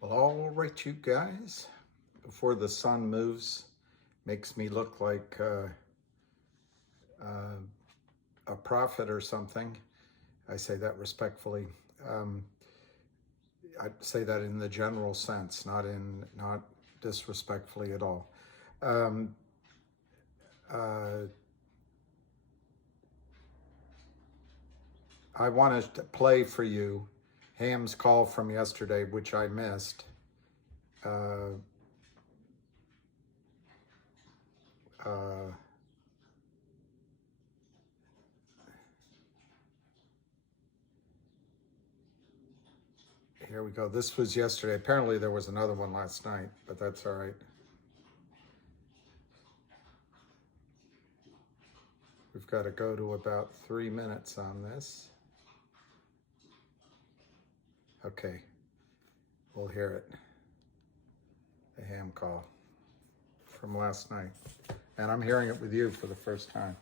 Well, all right, you guys, before the sun moves, makes me look like a prophet or something. I say that respectfully. I say that in the general sense, not disrespectfully at all. I want to play for you Ham's call from yesterday, which I missed. Here we go. This was yesterday. Apparently there was another one last night, but that's all right. We've got to go to about 3 minutes on this. Okay, we'll hear it. The Ham call from last night. And I'm hearing it with you for the first time.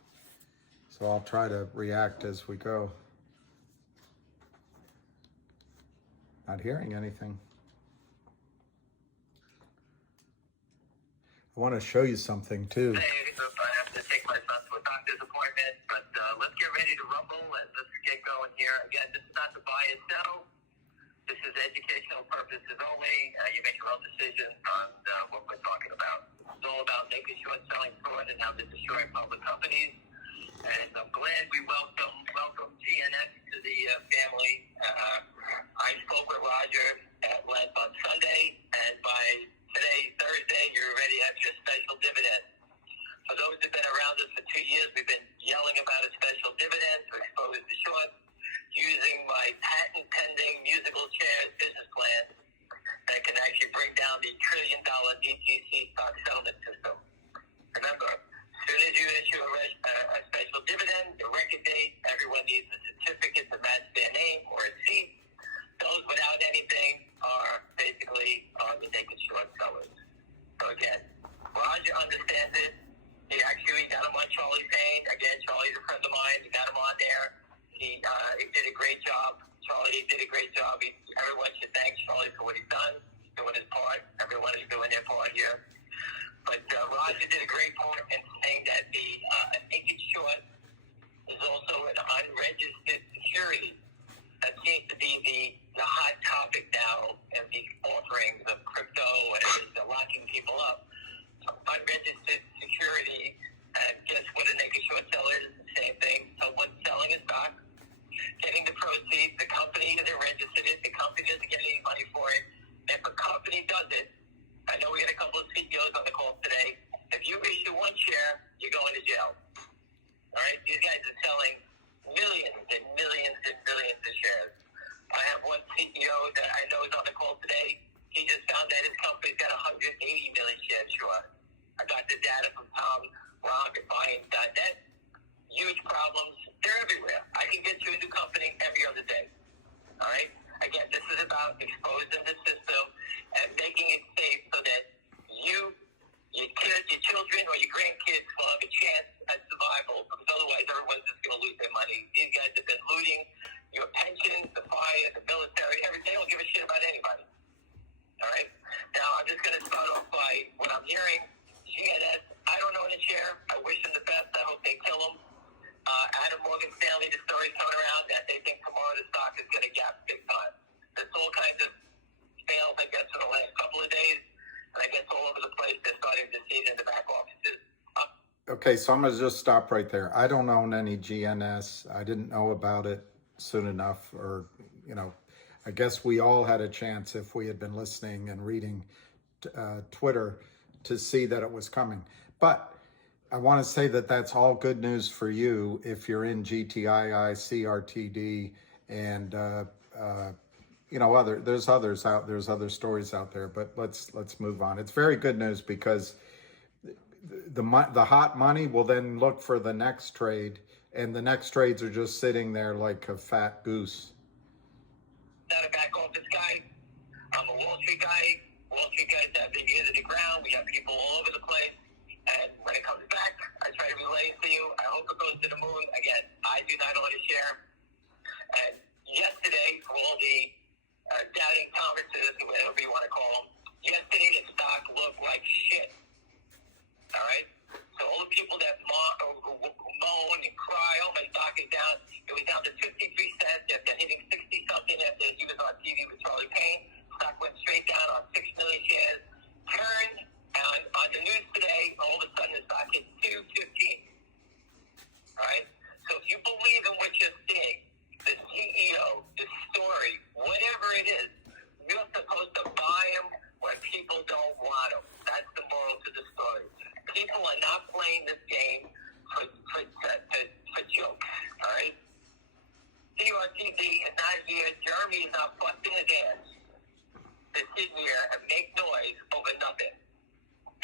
So I'll try to react as we go. Not hearing anything. I want to show you something too. I have to take my son to a doctor's appointment, but let's get ready to rumble and let's get going here. Again, this is not to buy and sell. This is educational purposes only. You make your own decision on what we're talking about. It's all about making short selling fraud and how to destroy public companies. And I'm glad we welcome GNS to the family. I spoke with Roger at length on Sunday, and by today, Thursday, you're ready to have your special dividend. For those who've been around us for 2 years, we've been yelling about a special dividend to expose the short, using my patent-pending musical chairs business plan that can actually bring down the $1 trillion GTII stock settlement system. Remember, as soon as you issue a special dividend, the record date, everyone needs a certificate to match their name or a seat. Those without anything are basically the naked short sellers. So again, Roger understands it. He actually got him on Charlie's Payne. Again, Charlie's a friend of mine. He got him on there. He did a great job. Charlie did a great job. Everyone should thank Charlie for what he's done. He's doing his part. Everyone is doing their part here. But Roger did a great part in saying that the naked short is also an unregistered security. That seems to be the hot topic now in the offerings of crypto and locking people up. Unregistered security, and guess what a naked short seller is? The same thing. Someone's selling a stock, getting the proceeds, the company isn't registered it, the company doesn't get any money for it. If a company does it, I know we got a couple of CEOs on the call today, if you issue one share, you're going to jail. All right? These guys are selling millions and millions and millions of shares. I have one CEO that I know is on the call today. He just found that his company's got 180 million shares short. I got the data from Tom Rock at buying.net. Huge problems. They're everywhere. I can get you a new company every other day. All right? Again, this is about exposing the system and making it safe so that your kids, your children, or your grandkids will have a chance at survival, because otherwise everyone's just going to lose their money. These guys have been looting your pensions, the fire, the military, everything. They don't give a shit about anybody. All right? Now, I'm just going to start off by what I'm hearing. GNS, I don't know the chair. I wish them the best. I hope they kill them. Adam Morgan Stanley, the story's coming around that they think tomorrow the stock is going to gap big time. There's all kinds of fails, I guess, in the last couple of days. And I guess all over the place, they're starting to see it in the back offices. Okay, so I'm going to just stop right there. I don't own any GNS. I didn't know about it soon enough, or, I guess we all had a chance, if we had been listening and reading Twitter, to see that it was coming. But I want to say that that's all good news for you if you're in GTII CRTD and there's others out. There's other stories out there, but let's move on. It's very good news because the hot money will then look for the next trade, and the next trades are just sitting there like a fat goose. Not a back office guy. I'm a Wall Street guy. Wall Street guys have their ears to the ground. We have people all over the place. And when it comes back, I try to relay it to you. I hope it goes to the moon. Again, I do not own a share. And yesterday, for all the doubting Thomases, whatever you want to call them. Yesterday, the stock looked like shit. All right? So all the people that moan and cry, oh, my stock is down. It was down to 53 cents after hitting 60-something after he was on TV with Charlie Payne. Stock went straight down on 6 million shares. Turned on the news today, all of a sudden the stock hit 215. All right? So if you believe in what you're seeing, the CEO, the story, whatever it is, you're supposed to buy them when people don't want them. That's the moral to the story. People are not playing this game for jokes, all right? CRTD is not here. Jeremy is not busting his ass to sit here and make noise over nothing.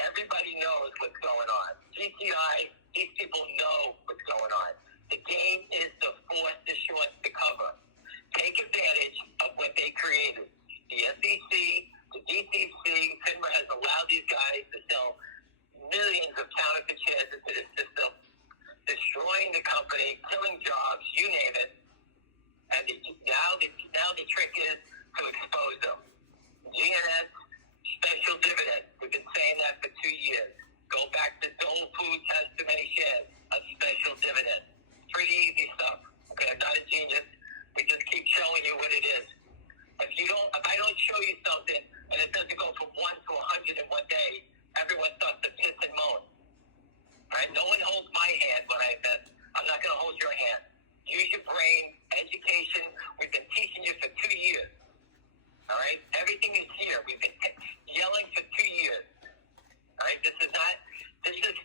Everybody knows what's going on. GTI, these people know what's going on. The game is to force the shorts to cover. Take advantage of what they created. The SEC, the DTC, FINRA has allowed these guys to sell millions of counterfeit shares into the system, destroying the company, killing jobs, you name it. And now the trick is to expose them. GNS, special dividend. We've been saying that for 2 years. Go back to Dole Foods has too many shares. A special dividend. Pretty easy stuff. Okay, I'm not a genius. We just keep showing you what it is. If I don't show you something and it doesn't go from 1 to 100 in 1 day, everyone starts to piss and moan. Right? No one holds my hand when I invest. I'm not going to hold your hand. Use your brain, education. We've been teaching you for 2 years. All right? Everything is here. We've been yelling for 2 years. All right? This is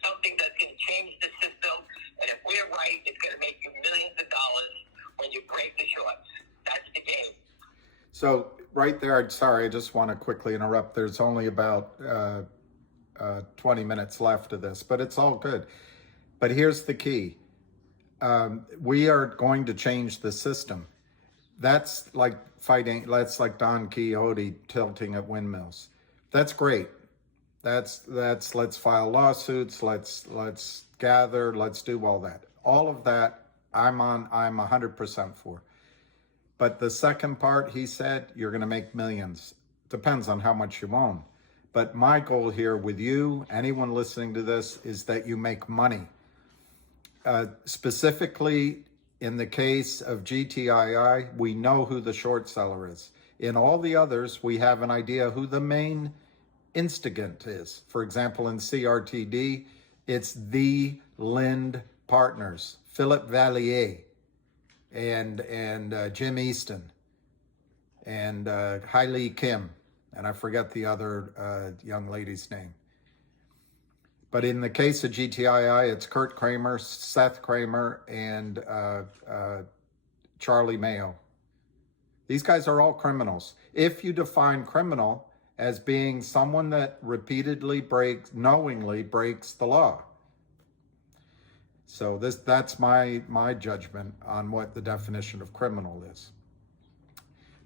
something that's going to change the system. And if we're right, it's going to make you millions of dollars when you break the shorts. That's the game. So right there, I'm sorry, I just want to quickly interrupt. There's only about 20 minutes left of this, but it's all good. But here's the key. We are going to change the system. That's like Don Quixote tilting at windmills. That's great. That's let's file lawsuits, let's gather, let's do all that. All of that I'm 100% for. But the second part, he said, you're going to make millions. Depends on how much you own. But my goal here with you, anyone listening to this, is that you make money. Specifically, in the case of GTII, we know who the short seller is. In all the others, we have an idea who the main instigant is. For example, in CRTD, it's the Lind partners, Philip Vallier and Jim Easton and Hailey Kim, and I forget the other young lady's name. But in the case of GTII, it's Kurt Kramer, Seth Kramer, and Charlie Mayo. These guys are all criminals. If you define criminal as being someone that repeatedly knowingly breaks the law. So that's my judgment on what the definition of criminal is.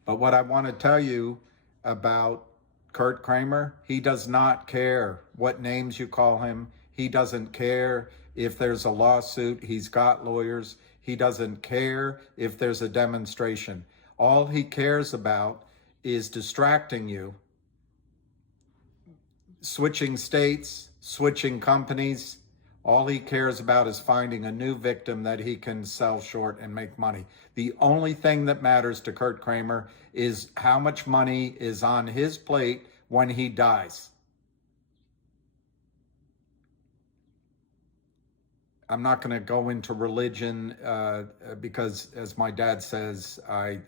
But what I want to tell you about Kurt Kramer, he does not care what names you call him. He doesn't care if there's a lawsuit. He's got lawyers. He doesn't care if there's a demonstration. All he cares about is distracting you, switching states, switching companies. All he cares about is finding a new victim that he can sell short and make money. The only thing that matters to Kurt Kramer is how much money is on his plate when he dies. I'm not going to go into religion because, as my dad says, I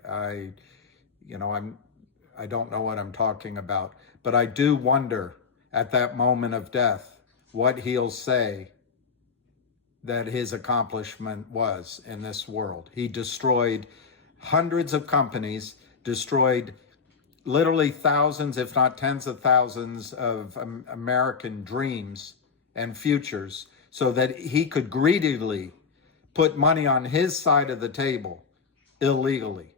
don't know what I'm talking about. But I do wonder at that moment of death what he'll say that his accomplishment was in this world. He destroyed hundreds of companies, destroyed literally thousands, if not tens of thousands of American dreams and futures so that he could greedily put money on his side of the table illegally.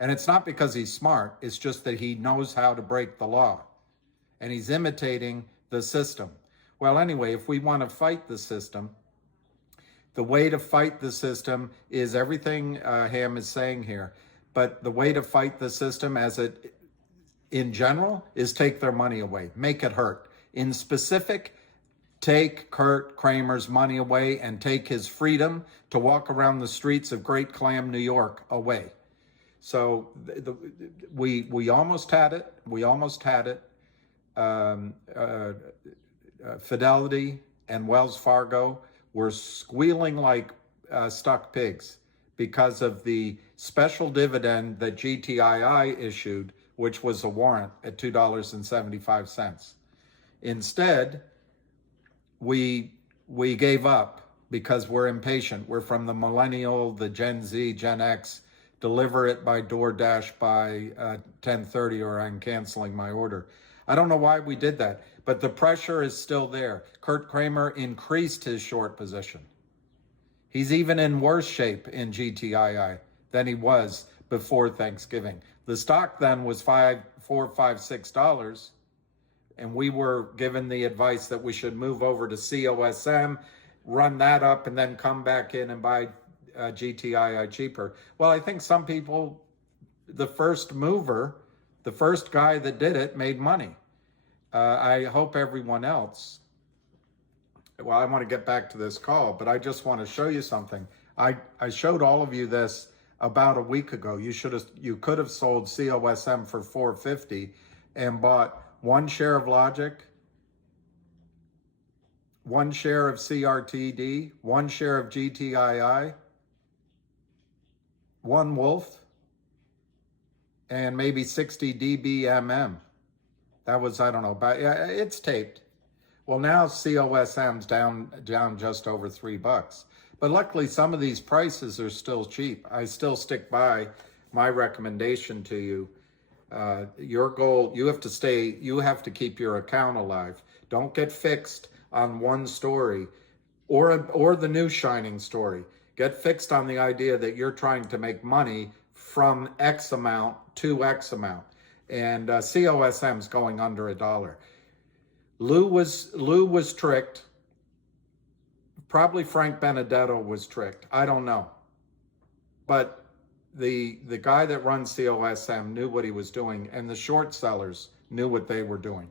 And it's not because he's smart, it's just that he knows how to break the law. And he's imitating the system. Well, anyway, if we want to fight the system, the way to fight the system is everything Ham is saying here. But the way to fight the system as it in general is take their money away, make it hurt. In specific, take Kurt Kramer's money away and take his freedom to walk around the streets of Great Clam, New York away. So we almost had it. We almost had it. Fidelity and Wells Fargo were squealing like stuck pigs because of the special dividend that GTII issued, which was a warrant at $2.75. Instead, we gave up because we're impatient. We're from the millennial, the Gen Z, Gen X. Deliver it by DoorDash by 10:30 or I'm canceling my order. I don't know why we did that, but the pressure is still there. Kurt Kramer increased his short position. He's even in worse shape in GTII than he was before Thanksgiving. The stock then was $4, $5, $6, and we were given the advice that we should move over to COSM, run that up, and then come back in and buy GTII cheaper. Well, I think some people, the first mover, the first guy that did it made money. I hope everyone else. Well, I want to get back to this call, but I just want to show you something. I showed all of you this about a week ago. You could have sold COSM for $4.50 and bought one share of Logic, one share of CRTD, one share of GTII, one Wolf, and maybe 60 DBMM. That was, I don't know, but yeah, it's taped. Well, now COSM's down just over $3. But luckily, some of these prices are still cheap. I still stick by my recommendation to you. Your goal, you have to keep your account alive. Don't get fixed on one story or the new shining story. Get fixed on the idea that you're trying to make money from X amount to X amount. And COSM's going under $1. Lou was tricked. Probably Frank Benedetto was tricked. I don't know. But the guy that runs COSM knew what he was doing, and the short sellers knew what they were doing.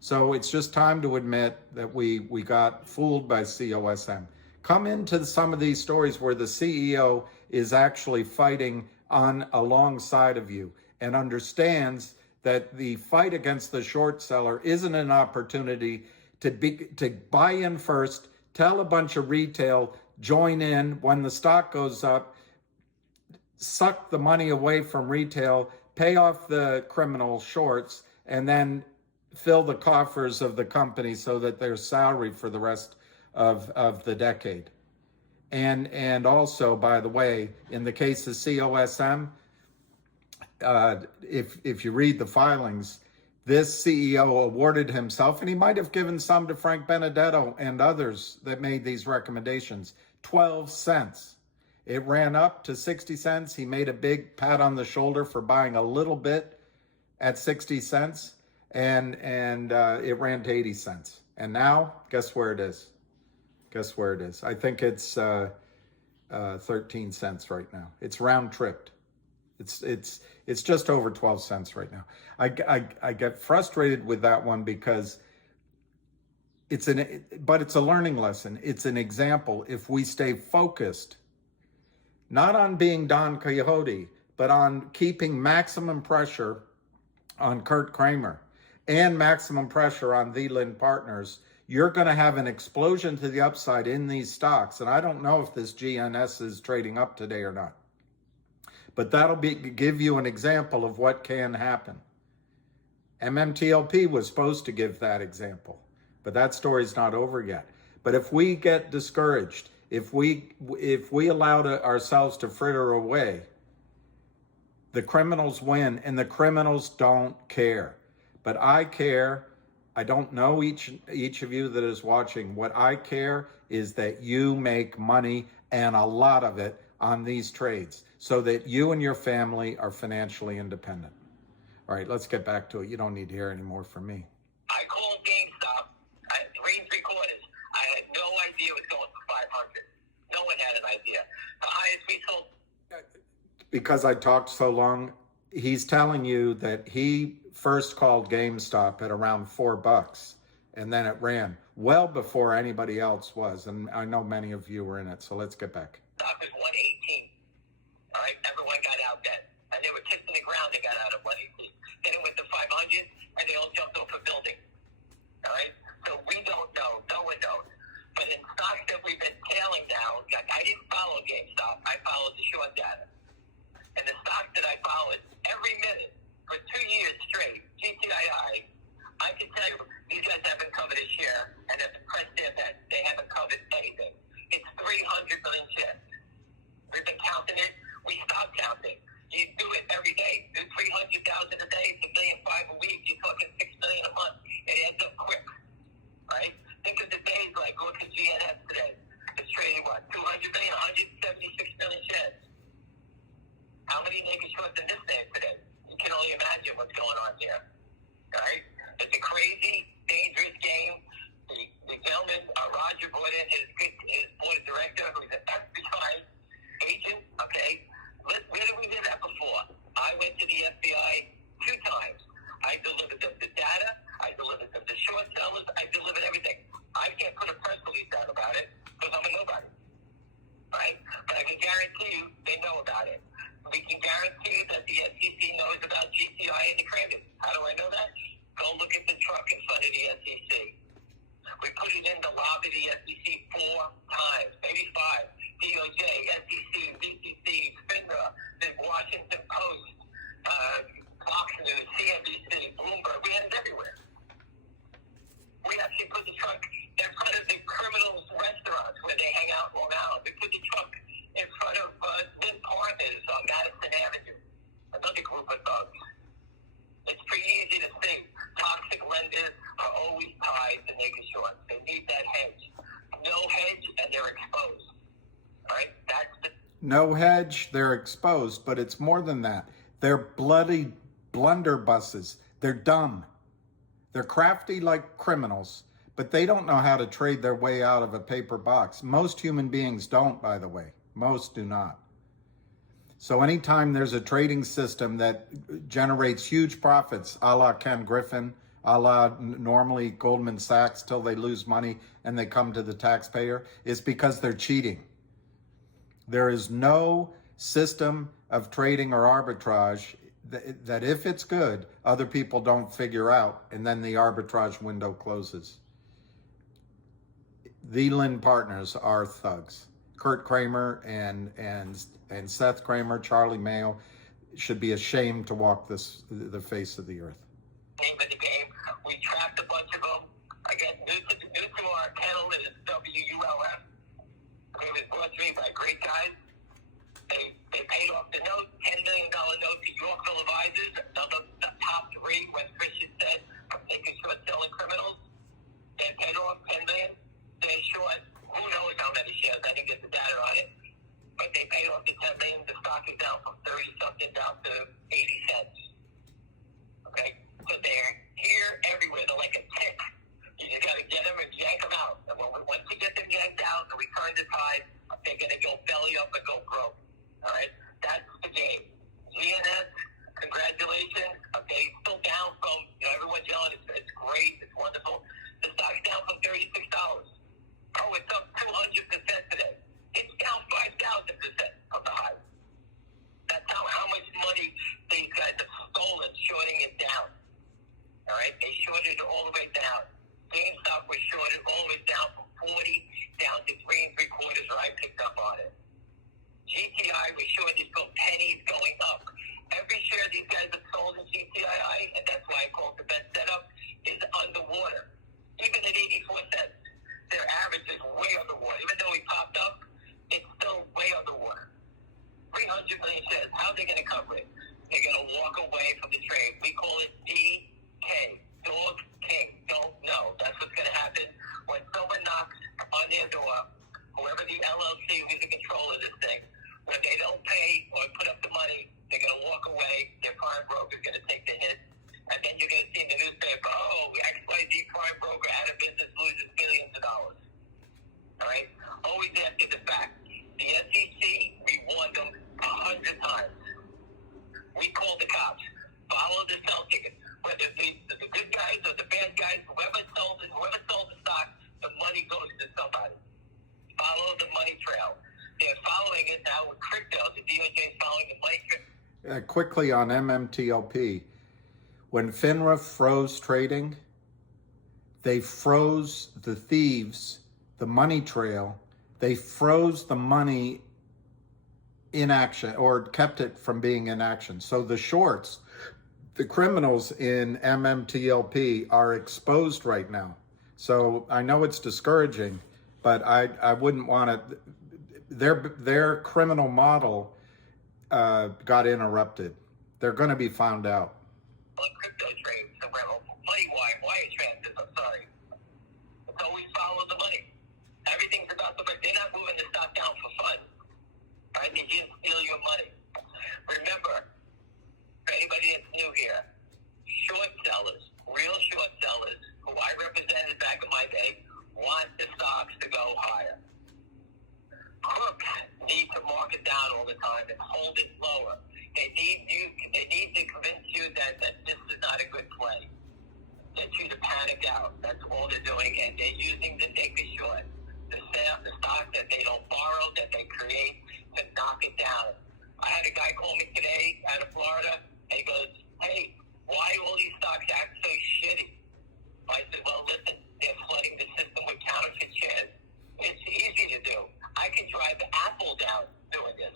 So it's just time to admit that we got fooled by COSM. Come into some of these stories where the CEO is actually fighting alongside of you and understands that the fight against the short seller isn't an opportunity to buy in first, tell a bunch of retail, join in when the stock goes up, suck the money away from retail, pay off the criminal shorts, and then fill the coffers of the company so that there's salary for the rest of the decade. And also, by the way, in the case of COSM, if you read the filings, this CEO awarded himself, and he might have given some to Frank Benedetto and others that made these recommendations, 12 cents. It ran up to 60 cents. He made a big pat on the shoulder for buying a little bit at 60 cents, and it ran to 80 cents. And now, guess where it is? Guess where it is? I think it's 13 cents right now. It's round tripped. It's just over 12 cents right now. I get frustrated with that one because but it's a learning lesson. It's an example. If we stay focused, not on being Don Quixote, but on keeping maximum pressure on Kurt Kramer and maximum pressure on Thielen Partners, you're going to have an explosion to the upside in these stocks. And I don't know if this GNS is trading up today or not. But that'll give you an example of what can happen. MMTLP was supposed to give that example, but that story's not over yet. But if we get discouraged, if we allow ourselves to fritter away, the criminals win, and the criminals don't care. But I care. I don't know each of you that is watching. What I care is that you make money, and a lot of it, on these trades, so that you and your family are financially independent. All right, let's get back to it. You don't need to hear any more from me. I called GameStop at 3 3/4. I had no idea it was going for 500. No one had an idea. The highest we sold. Because I talked so long, he's telling you that he first called GameStop at around $4, and then it ran well before anybody else was. And I know many of you were in it, so let's get back. Stock was 118. All right, everyone got out then, and they were kissing the ground. They got out at 118. Then it went to 500, and they all jumped off a building. All right, so we don't know. No one knows. But in stocks that we've been tailing now, like I didn't follow GameStop. I followed the short data. And the stocks that I followed every minute for 2 years straight, GTII, I can tell you, these guys haven't covered a share, and at the press event, they haven't covered anything. It's 300 million shares. We've been counting it. We stopped counting. You do it every day. Do 300,000 a day. It's $1.5 million a week. You're talking $6 million a month. It adds up quick, right? Think of the days like look at GNS today. It's trading what? 200 million, 176 million shares. How many naked shorts in this day today? You can only imagine what's going on here. All right? It's a crazy, dangerous game. The gentleman, Roger, brought in his board of director, who's an FBI agent. Okay? Where did we do that before? I went to the FBI 2 times. I delivered them the data. I delivered them the short sellers. I delivered everything. I can't put a press release out about it because I'm a nobody. Right? But I can guarantee you they know about it. We can guarantee you that the SEC knows about GTI and the credit. How do I know that? Go look at the truck in front of the SEC. We put it in the lobby of the SEC 4 times, maybe 5. DOJ, SEC, BCC, FINRA, the Washington Post, Fox News, CNBC, Bloomberg. We had it everywhere. We actually put the truck in front of the criminals' restaurants where they hang out in Long Island. We put the truck in front of mid-partners on Madison Avenue, another group of thugs. It's pretty easy to see. Toxic lenders are always tied to naked shorts. They need that hedge. No hedge, and they're exposed. All right? That's the... No hedge, they're exposed, but it's more than that. They're bloody blunderbusses. They're dumb. They're crafty like criminals, but they don't know how to trade their way out of a paper box. Most human beings don't, by the way. Most do not. So anytime there's a trading system that generates huge profits, a la Ken Griffin, a la normally Goldman Sachs till they lose money and they come to the taxpayer, is because they're cheating. There is no system of trading or arbitrage that if it's good, other people don't figure out, and then the arbitrage window closes. The Lynn partners are thugs. Kurt Kramer and Seth Kramer, Charlie Mayo, should be ashamed to walk the face of the earth. Name of the game. We trapped a bunch of them. I guess new to our kennel is WULF. It was brought to me by great guys. They paid off the note, $10 million note to Yorkville Advisors, another top 3, when Christian said, making short selling criminals. They paid off $10 million. They're short, who knows how many shares, I didn't get the data on it. But they paid off the $10 million. The stock is down from 30-something down to 80 cents. Okay? So they're here everywhere. They're like a tick. You just got to get them and yank them out. And once you get them yanked out and we turn the tide, they're going to go belly up and go broke. All right? That's the game. GNS, congratulations. Okay, still down from, everyone's yelling, it's great, it's wonderful. The stock's down from $36. Oh, it's up 200% today. It's down 5,000% of the high. That's how much money these guys have stolen shorting it down. All right? They shorted it all the way down. GameStop was shorted all the way down from 40 down to 3 3/4, where I picked up on it. GTI was shorted for pennies going up. Every share these guys have sold in GTII, and that's why I call it the best setup, is underwater. Even at 84 cents, their average is way underwater. Even though we popped up, it's still way underwater. 300 million shares. How are they going to cover it? They're going to walk away from the trade. We call it DK, Dog King. Don't know. That's what's going to happen when someone knocks on their door, whoever the LLC who's in control of this thing. When they don't pay or put up the money, they're going to walk away. Their prime broker is going to ticket. Whether the good guys or the bad guys, whoever sold the stock, the money goes to somebody. Follow the money trail. They're following it now with crypto. The DOJ is following the money trail. Quickly on MMTLP, when FINRA froze trading, they froze the thieves, the money trail. They froze the money in action, or kept it from being in action. So the shorts, the criminals in MMTLP are exposed right now. So I know it's discouraging, but I wouldn't want to. Their criminal model got interrupted. They're going to be found out. Crypto trades, money wire transfers. I'm sorry. It's always follow the money. Everything's about the money. They're not moving the stock down for fun. Right? They didn't steal your money. Remember, for anybody that's new here, short sellers, real short sellers, who I represented back in my day, want the stocks to go higher. Crooks need to mark it down all the time and hold it lower. They need to convince you that this is not a good play. Get you to panic out. That's all they're doing, and they're using the take a short. The stock that they don't borrow, that they create, to knock it down. I had a guy call me today out of Florida, and he goes, "Hey, why all these stocks act so shitty?" I said, "Well, listen, they're flooding the system with counterfeit shares. It's easy to do. I can drive Apple down doing this.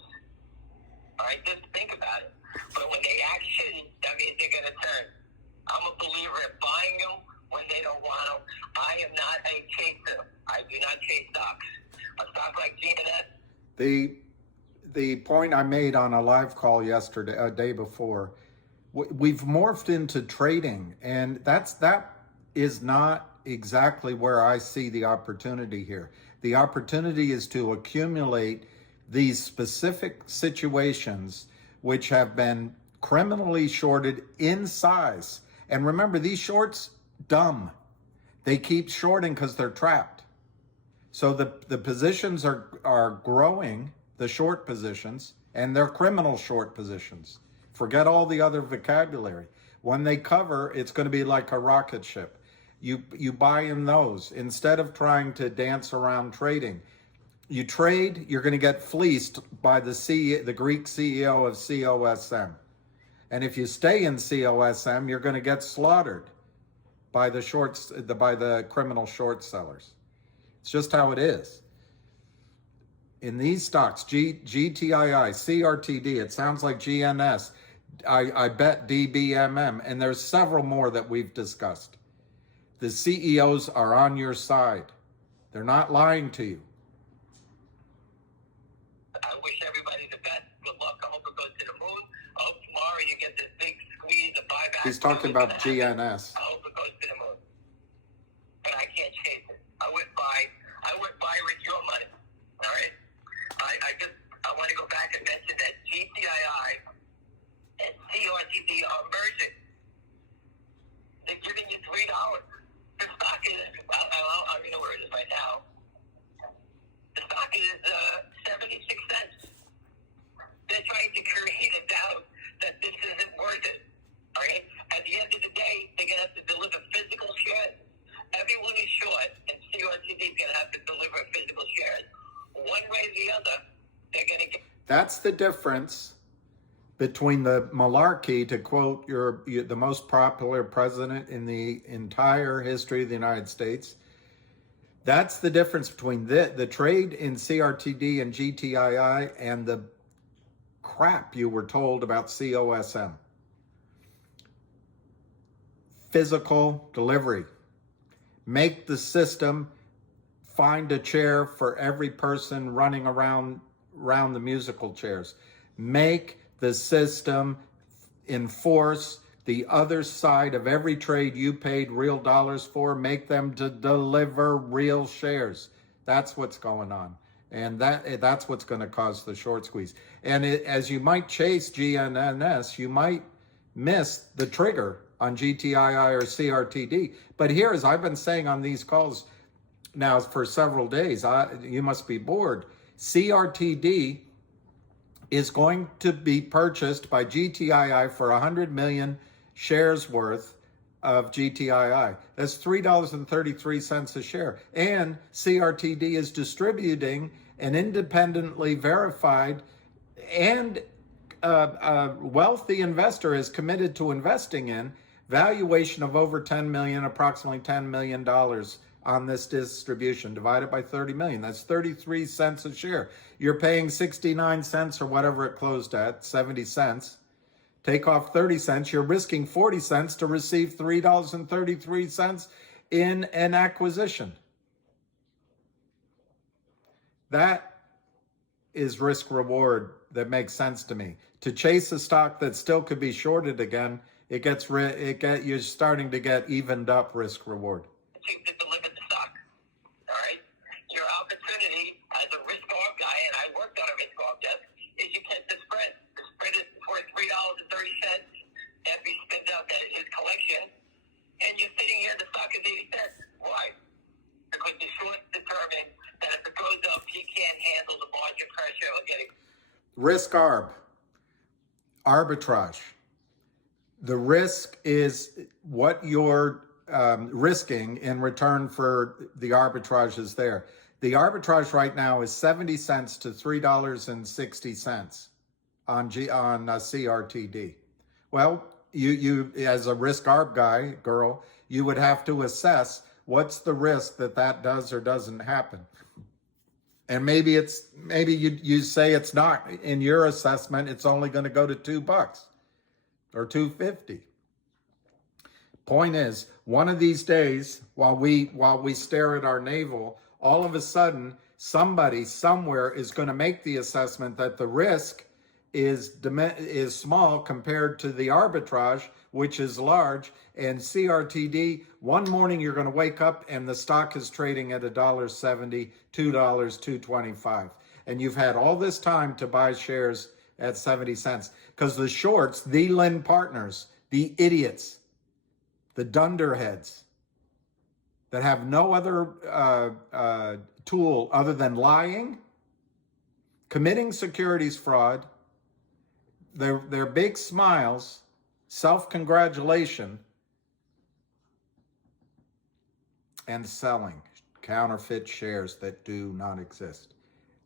All right, just think about it. But when they act shitty, that means they're going to turn. I'm a believer in buying them when they don't want them. I am not a chaser. I do not chase stocks. A stock like GNS." The point I made on a live call yesterday, a day before, we've morphed into trading, and that is not exactly where I see the opportunity here. The opportunity is to accumulate these specific situations which have been criminally shorted in size. And remember, these shorts, dumb. They keep shorting because they're trapped. So the positions are growing, the short positions, and they're criminal short positions. Forget all the other vocabulary. When they cover, it's going to be like a rocket ship. You buy in those instead of trying to dance around trading. You trade, you're going to get fleeced by the Greek CEO of COSM. And if you stay in COSM, you're going to get slaughtered by the criminal short sellers. It's just how it is. In these stocks, GTII, CRTD, it sounds like GNS, I bet DBMM, and there's several more that we've discussed. The CEOs are on your side. They're not lying to you. I wish everybody the best. Good luck. I hope it goes to the moon. I hope tomorrow you get this big squeeze of buyback. He's talking about GNS. I hope it goes to the moon. But I can't chase it. I would buy with your money. All right? I want to go back and mention that GTII and CRTD are merging. They're giving you $3. The stock is, I don't know where it is right now. The stock is 76 cents. They're trying to create a doubt that this isn't worth it. All right? At the end of the day, they're going to have to deliver physical shares. Everyone is short, and CRTD is going to have to deliver physical shares. One way or the other, they're going to get. That's the difference between the malarkey, to quote the most popular president in the entire history of the United States. That's the difference between the trade in CRTD and GTII and the crap you were told about COSM. Physical delivery. Make the system find a chair for every person running around the musical chairs. Make the system enforce the other side of every trade you paid real dollars for. Make them to deliver real shares. That's what's going on. And that's what's going to cause the short squeeze. And as you might chase GNS, you might miss the trigger on GTII or CRTD. But here, as I've been saying on these calls now for several days, you must be bored. CRTD is going to be purchased by GTII for $100 million shares worth of GTII. That's $3.33 a share. And CRTD is distributing an independently verified and wealthy investor is committed to investing in valuation of over 10 million, approximately $10 million on this distribution divided by 30 million. That's 33 cents a share. You're paying 69 cents or whatever it closed at, 70 cents. Take off 30 cents, you're risking 40 cents to receive $3.33 in an acquisition. That is risk reward that makes sense to me. To chase a stock that still could be shorted again, you're starting to get evened up risk reward. To deliver the stock, all right? Your opportunity as a risk arb guy, and I worked on a risk arb desk, is you catch the spread. The spread is for $3.30 after he spins out his collection, and you're sitting here, the stock is 80 cents. Why? Because the short determined that if it goes up, he can't handle the margin pressure of getting. Risk arb, arbitrage. The risk is what you're risking in return for the arbitrage is there. The arbitrage right now is 70 cents to $3.60 on CRTD. Well, you as a risk arb guy, girl, you would have to assess what's the risk that does or doesn't happen. And maybe you say it's not in your assessment, it's only going to go to $2 or $2.50. Point is, one of these days, while we stare at our navel, all of a sudden, somebody somewhere is going to make the assessment that the risk is small compared to the arbitrage, which is large. And CRTD, one morning you're going to wake up and the stock is trading at $1.70, $2, $2.25. And you've had all this time to buy shares at 70 cents. Because the shorts, the Lynn partners, the idiots, the dunderheads that have no other tool other than lying, committing securities fraud, their big smiles, self-congratulation, and selling counterfeit shares that do not exist.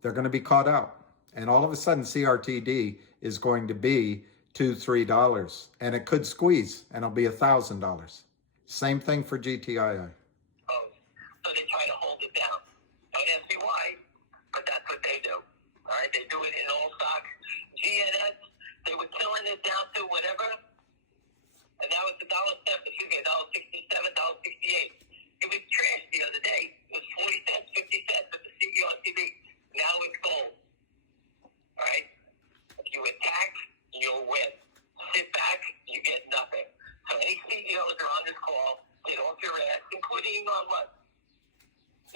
They're going to be caught out. And all of a sudden, CRTD is going to be $2, $3, and it could squeeze, and it'll be $1,000. Same thing for GTII. So they try to hold it down. Don't ask me why, but that's what they do. All right, they do it in all stocks. GNS, they were killing it down to whatever, and now it's $1.67, $1.68. It was trash the other day. It was 40 cents, 50 cents at the CEO on TV. Now it's gold. All right? If you attack, you'll win. Sit back, you get nothing. So any CEOs that are on this call, get off your ass, including Elon Musk.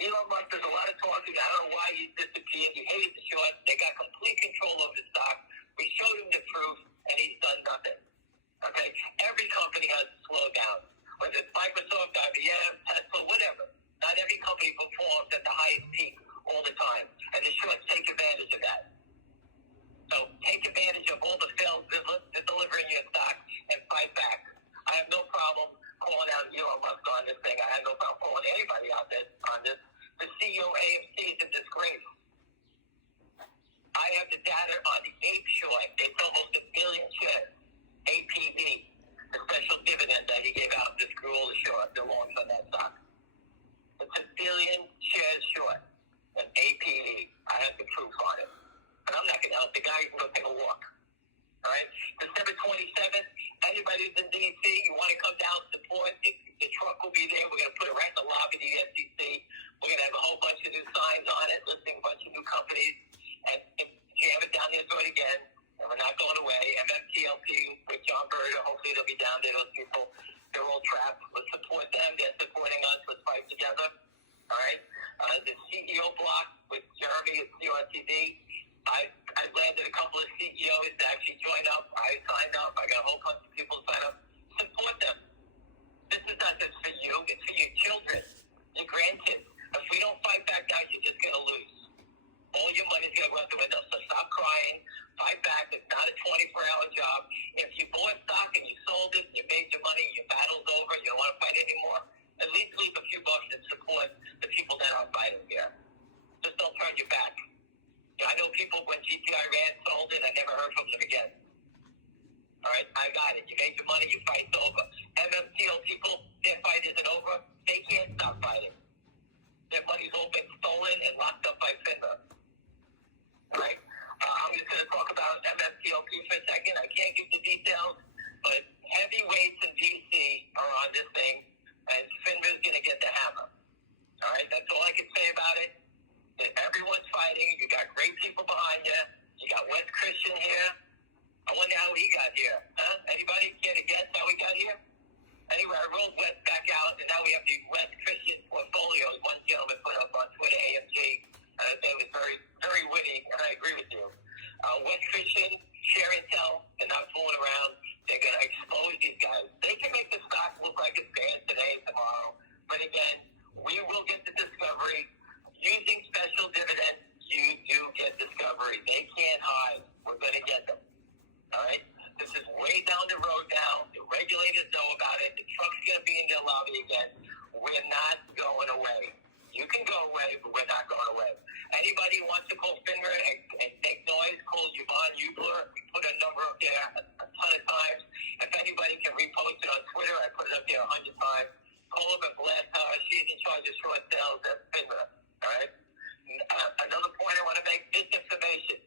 Elon Musk, there's a lot of talk. I don't know why he disappeared. He hated the short. They got complete control of the stock. We showed him the proof, and he's done nothing. Okay? Every company has to slow down. Whether it's Microsoft, IBM, Tesla, whatever. Not every company performs at the highest peak all the time. And the shorts take advantage of that. So take advantage of all the fails they're delivering your stock and fight back. I have no problem calling out Elon Musk on this thing. I have no problem calling anybody out on this. The CEO AMC is a disgrace. I have the data on the ape short. It's almost 1 billion shares. APD. The special dividend that he gave out to screw all the short, the longs on that stock. It's 1 billion shares short. An APD. I have the proof on it. And I'm not going to help the guy. Go take a walk. All right? December 27th, anybody who's in D.C., you want to come down and support, the truck will be there. We're going to put it right in the lobby of the SEC. We're going to have a whole bunch of new signs on it, listing a bunch of new companies. And if you have it down there, do it again. And we're not going away. MMTLP with John Bird, hopefully they'll be down there. Those people, they're all trapped. Let's support them. They're supporting us. Let's fight together. All right? The CEO block with Jeremy at CRTD. I landed a couple of CEOs to actually join up. I signed up. I got a whole bunch of people to sign up. Support them. This is not just for you. It's for your children, your grandkids. If we don't fight back now, you're just going to lose. All your money's going to go out the window. So stop crying. Fight back. It's not a 24-hour job. If you bought stock and you sold it, you made fight's over. MMTL people, their fight isn't over. They can't stop fighting. Their money's all been stolen and locked up by FINRA. Right? I'm just going to talk about MMTLP for a second. I can't give the details, but heavyweights in D.C. are on this thing, and FINRA's going to get the hammer. All right? That's all I can say about it. That everyone's fighting. You got great people behind you. You got Wes Christian here. I wonder how he got here. Huh? Anybody care to guess how he got here? Anyway, I rolled Wes back out, and now we have the Wes Christian portfolios. One gentleman put up on Twitter, AMG. It was very, very witty, and I agree with you. Wes Christian, share intel, they're not fooling around. They're going to expose these guys. They can make the stock look like it's banned today and tomorrow. But again, we will get the discovery. Using special dividends, you do get discovery. They can't hide. We're going to get them. All right? This is way down the road now. The regulators know about it. The truck's going to be in their lobby again. We're not going away. You can go away, but we're not going away. Anybody who wants to call FINRA and make noise, call Yvonne Hubler. We put a number up there a ton of times. If anybody can repost it on Twitter, I put it up there 100 times. Call her and blast her. She's in charge of short sales at FINRA. All right? Another point I want to make, misinformation.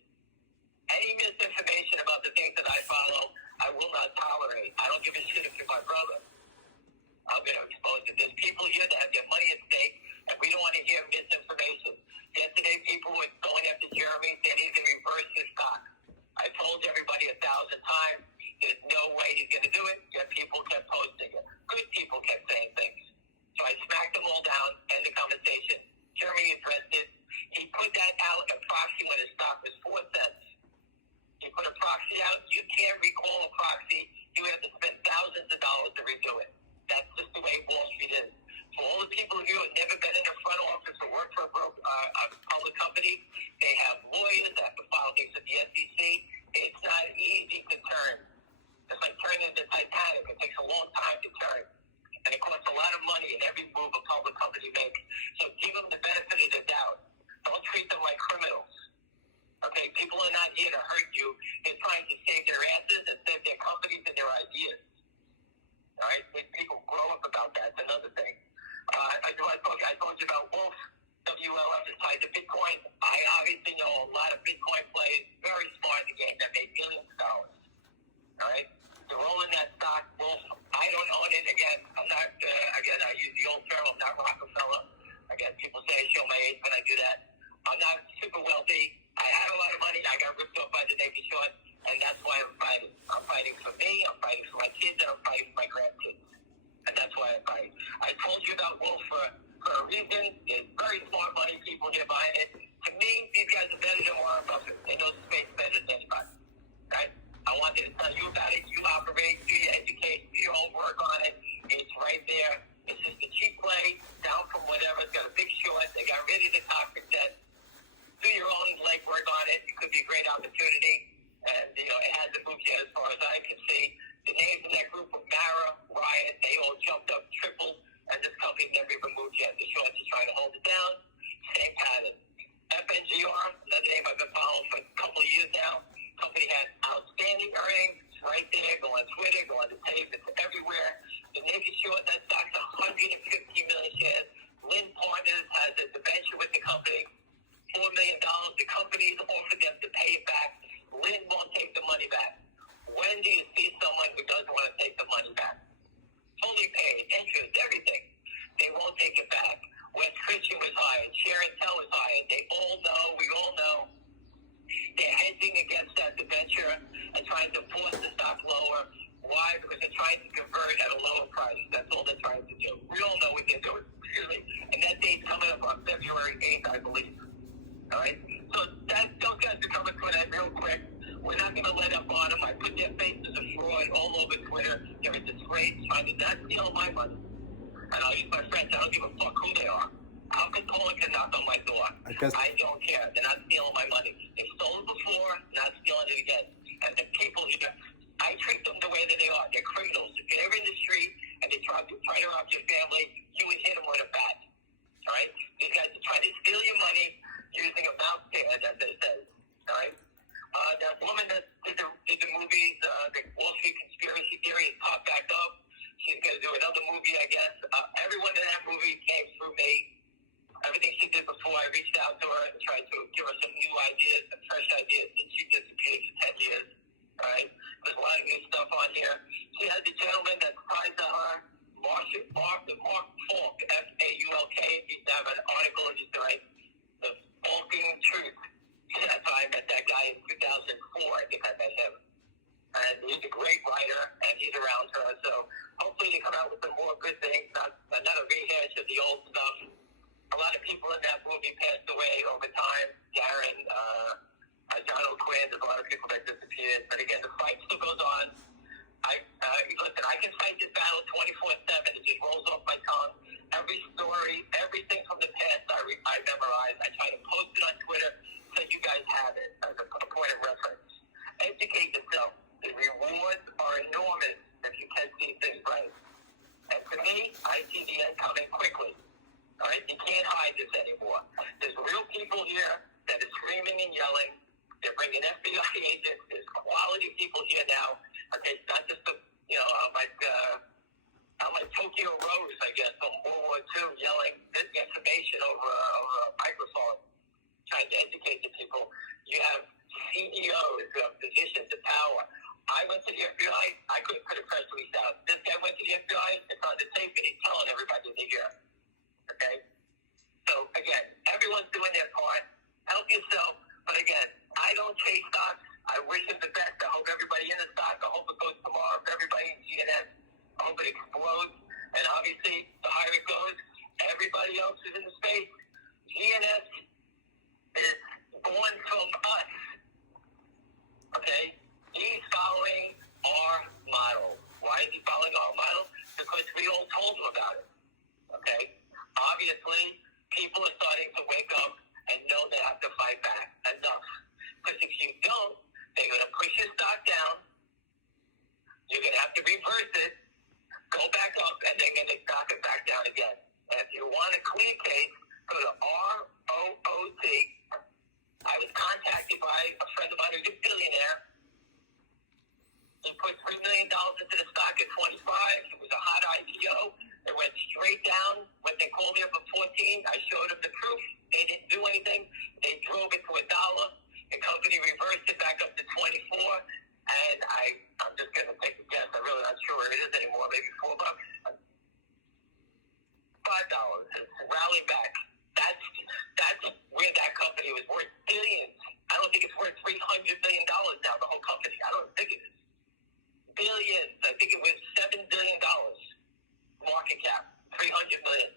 Any misinformation about the things that I follow, I will not tolerate. I don't give a shit if you're my brother. I'm going to expose it. There's people here that have their money at stake, and we don't want to hear misinformation. Yesterday, people were going after Jeremy. They need to reverse his stock. I told everybody 1,000 times, there's no way he's going to do it, yet people kept posting it. Good people kept saying things. So I smacked them all down, end the conversation. Jeremy addressed it. He put that out a proxy when his stock was 4 cents. He put a proxy out. You can't recall a proxy. You have to spend thousands of dollars to redo it. That's just the way Wall Street is. For all the people of you who have never been in a front office or worked for a public company, they have lawyers that have to file things with the SEC. It's not easy to turn. It's like turning the Titanic. It takes a long time to turn. And it costs a lot of money in every move a public company makes. So give them the benefit of the doubt. Don't treat them like criminals. Okay, people are not here to hurt you. They're trying to save their asses and save their companies and their ideas. All right, people grow up about that. That's another thing. I told you about Wolf. WLF is tied to Bitcoin. I obviously know a lot of Bitcoin players, very smart in the game, that made millions of dollars. All right, they're rolling that stock. Wolf, I don't own it. Again, I'm not. Again, I use the old term. I'm not Rockefeller. Again, people say I show my age when I do that. I'm not super wealthy. I had a lot of money. I got ripped off by the Navy short, and that's why I'm fighting. I'm fighting for me. I'm fighting for my kids, and I'm fighting for my grandkids. And that's why I fight. I told you about Wolf for a reason. There's very smart money people here buying it. To me, these guys are better than Warren Buffett. They know the space better than anybody. Right? I wanted to tell you about it. You operate, do your education, do your own work on it. It's right there. It's just a cheap play, down from whatever. It's got a big short. They got rid of the toxic debt. Do your own legwork on it. It could be a great opportunity. And, it hasn't moved yet as far as I can see. The names of that group of Mara, Riot, they all jumped up, tripled, and this company never even moved yet. The shorts are trying to hold it down. Same pattern. FNGR, another name I've been following for a couple of years now. Company had outstanding earnings. It's right there. Go on Twitter, go on the tape. It's everywhere. The naked short, that stock's 150 million shares. Lynn Partners has a debenture with the company. $4 million. The companies offered them to pay it back. Lynn won't take the money back. When do you see someone who doesn't want to take the money back? Fully paid, interest, everything. They won't take it back. Wes Christian was hired. Share Intel was hired. They all know, we all know, they're hedging against that debenture and trying to force the stock lower. Why? Because they're trying to convert at a lower price. That's all they're trying to do. We all know what they're doing, really. And that date's coming up on February 8th, I believe. All right? So those guys are coming to an end real quick. We're not going to let up on them. I put their faces of fraud all over Twitter. They're a disgrace trying to not steal my money. And I'll use my friends. I don't give a fuck who they are. Al Capone can knock on my door. I don't care. They're not stealing my money. They stole it before, not stealing it again. And the people here, I treat them the way that they are. They're criminals. If they're in the street and they try to rob your family, you would hit them with a bat. All right? These guys are trying to steal your money using a mouth pad, as they say. All right? That woman that did the movies, the Wall Street conspiracy theory, has popped back up. movie, I guess. Everyone in that movie came through me. Everything she did before, I reached out to her and tried to give her some new ideas, some fresh ideas, since she disappeared for 10 years. All right? There's a lot of new stuff on here. She had the gentleman that ties to her, Mark Falk, F-A-U-L-K. He used to have an article in his right, The Falking Truth. That's how I met that guy in 2004. I think I met him. And he's a great writer, and he's around her. So hopefully they come out with some more good things, not a rehash of the old stuff. A lot of people in that movie passed away over time. Darren, John O'Quinn, there's a lot of people that disappeared. But again, the fight still goes on. Listen, I can fight this battle 24/7. It just rolls off my tongue. Every story, everything from the past, I memorize. I try to post it on Twitter so you guys have it as a point of reference. Educate yourself. The rewards are enormous if you catch these things right. And to me, I see the end coming quickly. All right, you can't hide this anymore. There's real people here that are screaming and yelling. They're bringing FBI agents. There's quality people here now. Okay, it's not just I'm like Tokyo Rose, I guess, from World War II, yelling information over a microphone, trying to educate the people. You have CEOs who have positions of power. I went to the FBI. I couldn't put a press release out. This guy went to the FBI. It's on the tape, and he's telling everybody they're here. Okay? So, again, everyone's doing their part. Help yourself. But, again, I don't chase stocks. I wish him the best. I hope everybody in the stock. I hope it goes tomorrow for everybody in GNS. I hope it explodes. And, obviously, the higher it goes, everybody else is in the space. GNS is born from us. Okay? He's following our model. Why is he following our model? Because we all told him about it. Okay? Obviously, people are starting to wake up and know they have to fight back. Enough. Because if you don't, they're going to push your stock down. You're going to have to reverse it, go back up, and they're going to knock it back down again. And if you want a clean case, go to ROOT. I was contacted by a friend of mine who's a billionaire. He put $3 million into the stock at 25. It was a hot IPO. It went straight down. When they called me up at 14, I showed them the proof. They didn't do anything. They drove it to $1. The company reversed it back up to 24. And I'm just going to take a guess. I'm really not sure where it is anymore. Maybe $4. $5. It's rallied back. That's where that company was worth billions. I don't think it's worth $300 million now, the whole company. I don't think it is. Billions. I think it was $7 billion market cap. $300 million.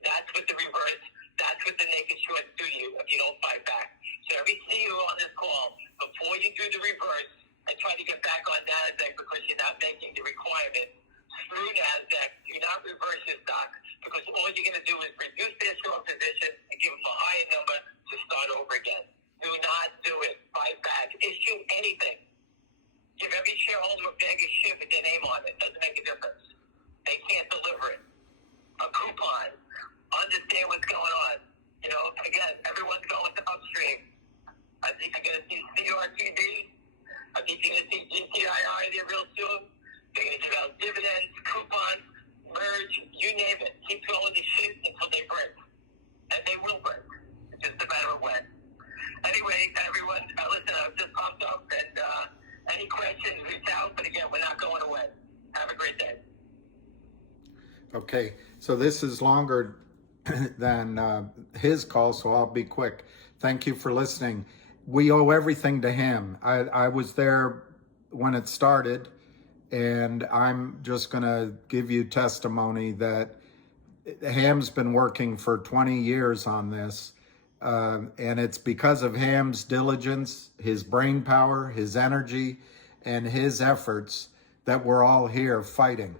That's what the reverse. That's what the naked shorts do to you if you don't fight back. So every CEO on this call, before you do the reverse and try to get back on NASDAQ because you're not making the requirement through NASDAQ, do not reverse your stock because all you're going to do is reduce their short position and give them a higher number to start over again. Do not do it. Fight back. Issue anything. Give every shareholder a bag of shit with their name on it. Doesn't make a difference. They can't deliver it. A coupon. Understand what's going on. Again, everyone's going to upstream. I think you're going to see CRTD. I think you're going to see GTII there real soon. They're going to give out dividends, coupons, merge, you name it. Keep throwing the shit until they break. And they will break. It's just a matter of when. Anyway, everyone, listen, I've just popped up and any questions, reach out. But again, we're not going away. Have a great day. Okay, so this is longer than his call, so I'll be quick. Thank you for listening. We owe everything to him. I was there when it started, and I'm just going to give you testimony that Ham's been working for 20 years on this, and it's because of Ham's diligence, his brain power, his energy, and his efforts that we're all here fighting.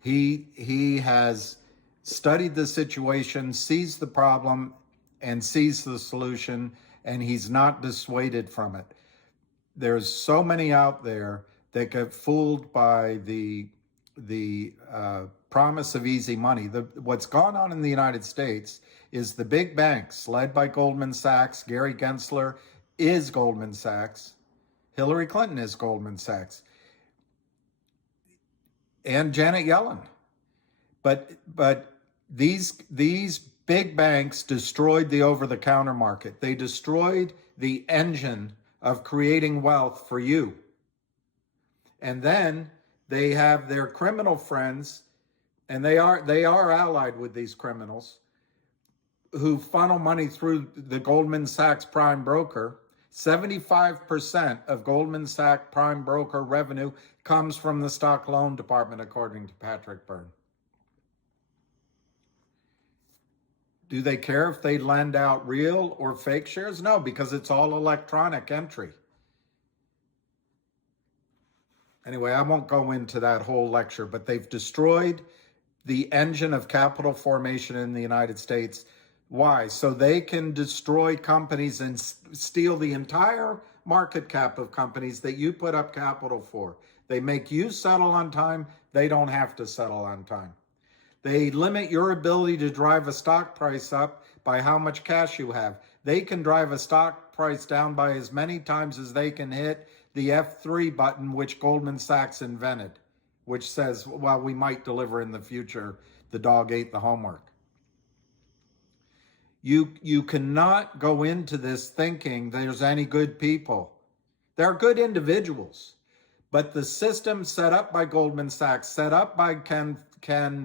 He has studied the situation, sees the problem, and sees the solution, and he's not dissuaded from it. There's so many out there that get fooled by the promise of easy money. What's gone on in the United States is the big banks, led by Goldman Sachs. Gary Gensler is Goldman Sachs. Hillary Clinton is Goldman Sachs. And Janet Yellen. But these big banks destroyed the over-the-counter market. They destroyed the engine of creating wealth for you. And then they have their criminal friends, and they are allied with these criminals who funnel money through the Goldman Sachs prime broker. 75% of Goldman Sachs prime broker revenue comes from the stock loan department, according to Patrick Byrne. Do they care if they lend out real or fake shares? No, because it's all electronic entry. Anyway, I won't go into that whole lecture, but they've destroyed the engine of capital formation in the United States. Why? So they can destroy companies and steal the entire market cap of companies that you put up capital for. They make you settle on time. They don't have to settle on time. They limit your ability to drive a stock price up by how much cash you have. They can drive a stock price down by as many times as they can hit the F3 button, which Goldman Sachs invented, which says, well, we might deliver in the future. The dog ate the homework. You cannot go into this thinking there's any good people. There are good individuals, but the system set up by Goldman Sachs, set up by Ken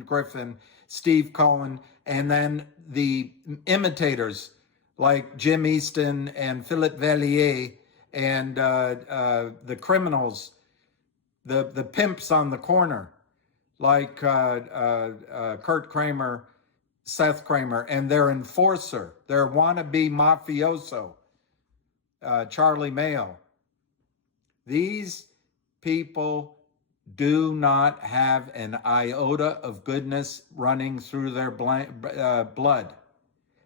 Griffin, Steve Cohen, and then the imitators like Jim Easton and Philip Vellier and the criminals, the pimps on the corner like Kurt Kramer, Seth Kramer, and their enforcer, their wannabe mafioso, Charlie Mayo. These people do not have an iota of goodness running through their blood.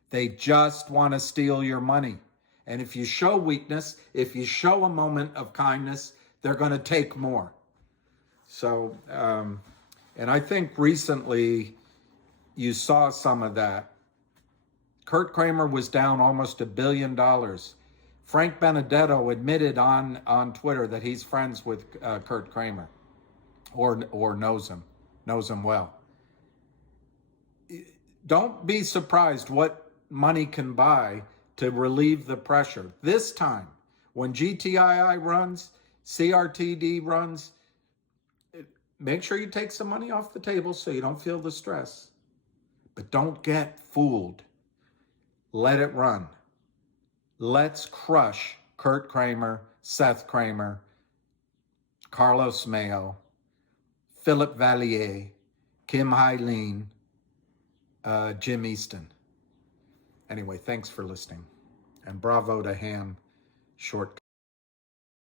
They just want to steal your money. And if you show weakness, if you show a moment of kindness, they're going to take more. So, and I think recently you saw some of that. Kurt Kramer was down almost $1 billion. Frank Benedetto admitted on Twitter that he's friends with Kurt Kramer, or knows him well. Don't be surprised what money can buy to relieve the pressure. This time, when GTII runs, CRTD runs, make sure you take some money off the table so you don't feel the stress. But don't get fooled. Let it run. Let's crush Kurt Kramer, Seth Kramer, Carlos Mayo, Philip Vellier, Kim Hylene, Jim Easton. Anyway, thanks for listening. And bravo to HAMShortkiller.